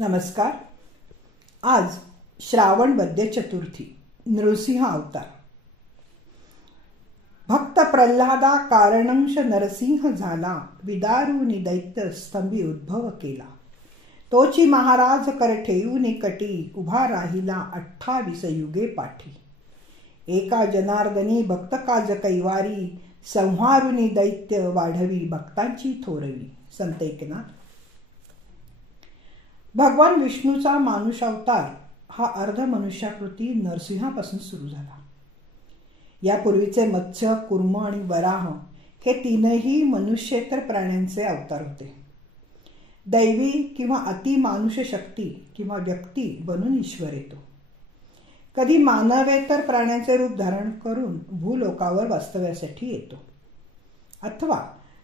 नमस्कार. आज श्रावण वद्य चतुर्थी, नृसिंह अवतार. भक्त प्रल्हादा कारणंश नरसिंह झाला, विदारुनी दैत्य स्तंभी उद्भव केला. तोची महाराज कर ठेवून कटी, उभा राहिला 28 युगे पाठी. एका जनार्दनी भक्त काज कैवारी, संहारुनी दैत्य वाढवी भक्तांची थोरवी. संत एकनाथ. भगवान विष्णूचा मानुष अवतार हा अर्ध मनुष्याकृती नरसिंहापासून सुरू झाला. यापूर्वीचे मत्स्य, कुर्म आणि वराह हे तीनही मनुष्येतर प्राण्यांचे अवतार होते. दैवी किंवा अतिमानुष शक्ती किंवा व्यक्ती बनून ईश्वर येतो. कधी मानवेतर प्राण्यांचे रूप धारण करून भूलोकावर वास्तव्यासाठी येतो, अथवा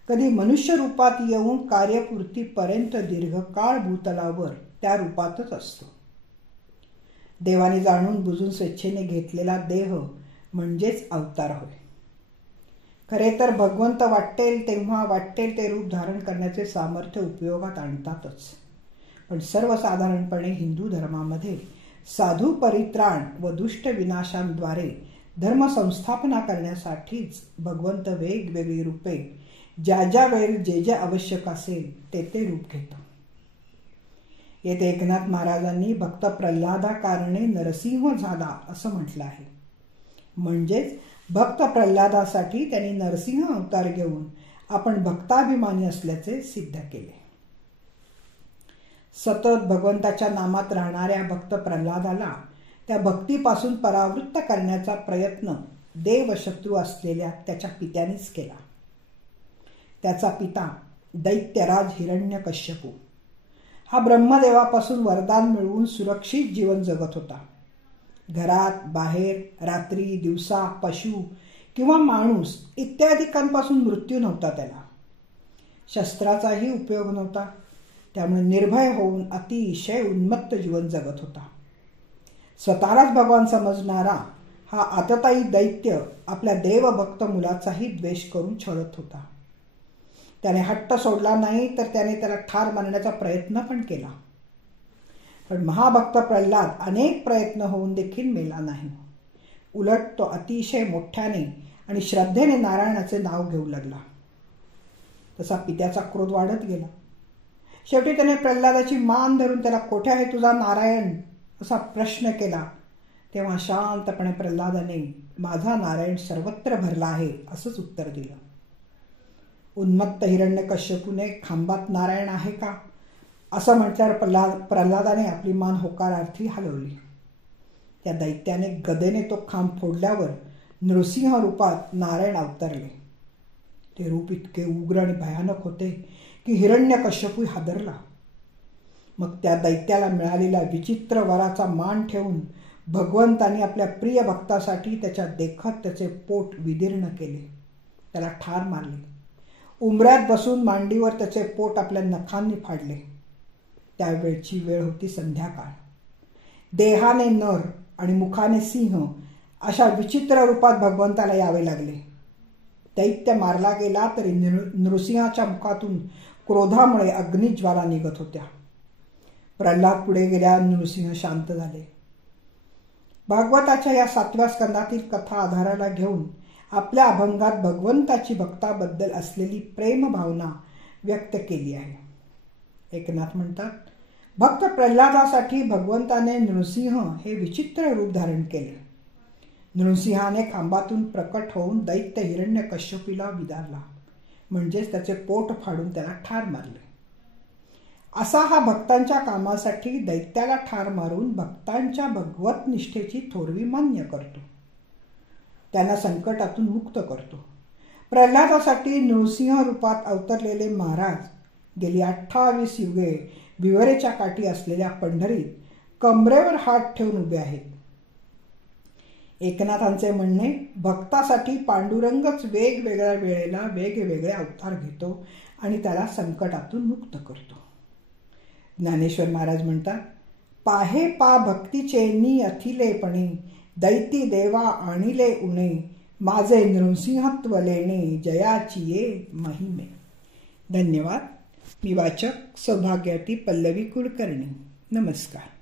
कधी मनुष्य रूपात येऊन कार्यपूर्तीपर्यंत दीर्घकाळ भूतलावर त्या रूपातच असतो. देवाने जाणून बुजून स्वेच्छेने घेतलेला देह म्हणजेच अवतार होय. खरे तर भगवंत वाटेल तेव्हा वाटेल ते रूप धारण करण्याचे सामर्थ्य उपयोगात आणतातच. पण सर्वसाधारणपणे हिंदू धर्मामध्ये साधू परित्राण व दुष्ट विनाशांद्वारे धर्म संस्थापना करण्यासाठीच भगवंत वेगवेगळी रूपे ज्या ज्या वेळी जे जे आवश्यक असेल ते रूप घेतो. येथे एकनाथ महाराजांनी भक्त प्रल्हादा कारणे नरसिंह झाला असं म्हटलं आहे. म्हणजेच भक्त प्रल्हादासाठी त्यांनी नरसिंह अवतार घेऊन आपण भक्ताभिमानी असल्याचे सिद्ध केले. सतत भगवंताच्या नामात राहणाऱ्या भक्त प्रल्हादाला त्या भक्तीपासून परावृत्त करण्याचा प्रयत्न देवशत्रू असलेल्या त्याच्या पित्यानेच केला. त्याचा पिता दैत्यराज हिरण्यकश्यपू हा ब्रह्मदेवापासून वरदान मिळवून सुरक्षित जीवन जगत होता. घरात, बाहेर, रात्री, दिवसा, पशु किंवा माणूस इत्यादिकांपासून मृत्यू नव्हता त्याला. शस्त्राचाही उपयोग नव्हता. त्यामुळे निर्भय होऊन अतिशय उन्मत्त जीवन जगत होता. स्वतःलाच भगवान समजणारा हा आततायी दैत्य आपल्या देवभक्त मुलाचाही द्वेष करून छळत होता. त्याने हट्ट सोडला नाही तर त्याने त्याला ठार मारण्याचा प्रयत्न पण केला. पण महाभक्त प्रल्हाद अनेक प्रयत्न होऊन देखील मेला नाही. उलट तो अतिशय मोठ्याने आणि श्रद्धेने नारायणाचे नाव घेऊ लागला. तसा पित्याचा क्रोध वाढत गेला. शेवटी त्याने प्रल्हादाची मान धरून त्याला "कोठे आहे तुझा नारायण?" असा प्रश्न केला. तेव्हा शांतपणे प्रल्हादाने "माझा नारायण सर्वत्र भरला आहे" असंच उत्तर दिलं. उन्मत्त हिरण्यकश्यपूने "खांबात नारायण आहे का?" असं म्हटल्यावर प्रल्हादाने आपली मान होकारार्थी हलवली. त्या दैत्याने गदेने तो खांब फोडल्यावर नृसिंह रूपात नारायण अवतरले. ते रूप इतके उग्र आणि भयानक होते की हिरण्यकश्यपू हादरला. मग त्या दैत्याला मिळालेल्या विचित्र वराचा मान ठेवून भगवंतांनी आपल्या प्रिय भक्तासाठी त्याच्या देखत त्याचे पोट विदीर्ण केले. त्याला ठार मारले. उंबऱ्यात बसून मांडीवर त्याचे पोट आपल्या नखांनी फाडले. त्यावेळची वेळ होती संध्याकाळ. देहाने नर आणि मुखाने सिंह अशा विचित्र रूपात भगवंताला यावे लागले. दैत्य मारला गेला तरी नृसिंहाच्या मुखातून क्रोधामुळे अग्निज्वाला निघत होत्या. प्रल्हाद पुढे गेल्या नृसिंह शांत झाले. भागवताच्या या 7व्या स्कंदातील कथा आधाराला घेऊन आपल्या अभंगात भगवंताची भक्ताबद्दल असलेली प्रेम भावना व्यक्त केली आहे. एकनाथ म्हणतात, भक्त प्रल्हादासाठी भगवंताने नृसिंह हे विचित्र रूप धारण केले. नृसिंहाने खांबातून प्रकट होऊन दैत्य हिरण्यकश्यपूला विदारला, म्हणजेच त्याचे पोट फाडून त्याला ठार मारले. असा हा भक्तांच्या कामासाठी दैत्याला ठार मारून भक्तांच्या भगवत निष्ठेची थोरवी मान्य करतो. त्यांना संकटातून मुक्त करतो. प्रल्हादासाठी नृसिंह रूपात अवतरलेले महाराज गेली 28 युगे विवरेच्या काठी असलेल्या पंढरीत कमरेवर हात ठेवून उभे आहेत. एकनाथांचे म्हणणे, भक्तासाठी पांडुरंगच वेगवेगळ्या वेळेला वेगवेगळे अवतार घेतो आणि त्याला संकटातून मुक्त करतो. ज्ञानेश्वर महाराज म्हणतात, पाहे पा भक्तीचे नि अथिलेपणे, दैती देवा आणिले उणे, माझे नृसिंहत्व लेणे, जयाची ये महिमे. धन्यवाद. मी वाचक सौभाग्यवती पल्लवी कुलकर्णी. नमस्कार.